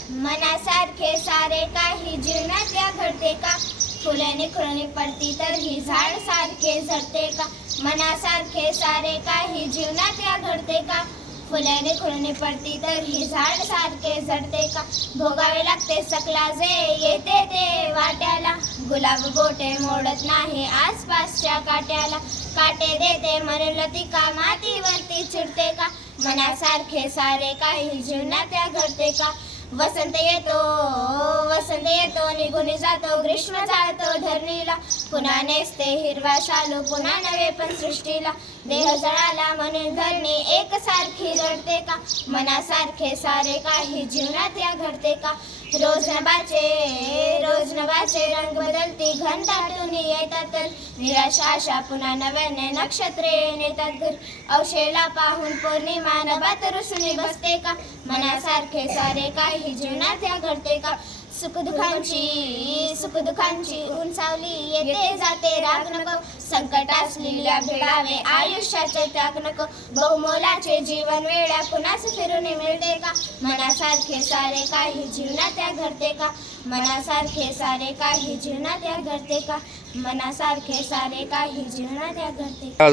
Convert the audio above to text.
मनासारखे सारे काही जीवनात या घडते का? फुलाने खुळणी पडती तर ही झाड सारखे झडते का? मनासारखे सारे काही जीवनात या घडते का? फुलाने खुळणी पडती तर ही झाड सारखे झडते का? भोगावे लागते सकला जे येते ते वाट्याला. गुलाब गोटे मोडत नाही आसपासच्या काट्याला. काटे देते म्हणून लतिका मातीवरती चिडते का? मनासारखे सारे काही जीवनात या घडते का? वसंत येतो निघून जातो, ग्रीष्म जातो धरणीला. पुन्हा नेसते हिरवा शालू, पुन्हा नवे पण सृष्टीला. देह जळाला म्हणून धरणी एकसारखी रडते का? मनासारखे सारे काही जीवनात या घडते का? रोज नभाचे रंग बदलती, घन दाटून येतात निराशा आशा, पुन्हा नव्याने नक्षत्रे नेतात घर. अवशेला पाहून पौर्णिमा नभात रुसून बसते का? मनासारखे सारे काही जीवनात या घडते का? सुखदुःखांची उंचावली येते जाते राग नको. संकट असलेल्या भिडावे आयुष्याचे त्याग नको. बहुमोलाचे जीवन वेळा कुणास फिरून मिळते का? मनासारखे सारे काही जीवनात या घडते का? मनासारखे सारे काही जीवनात या घडते का? मनासारखे सारे काही जीवनात या घडते का?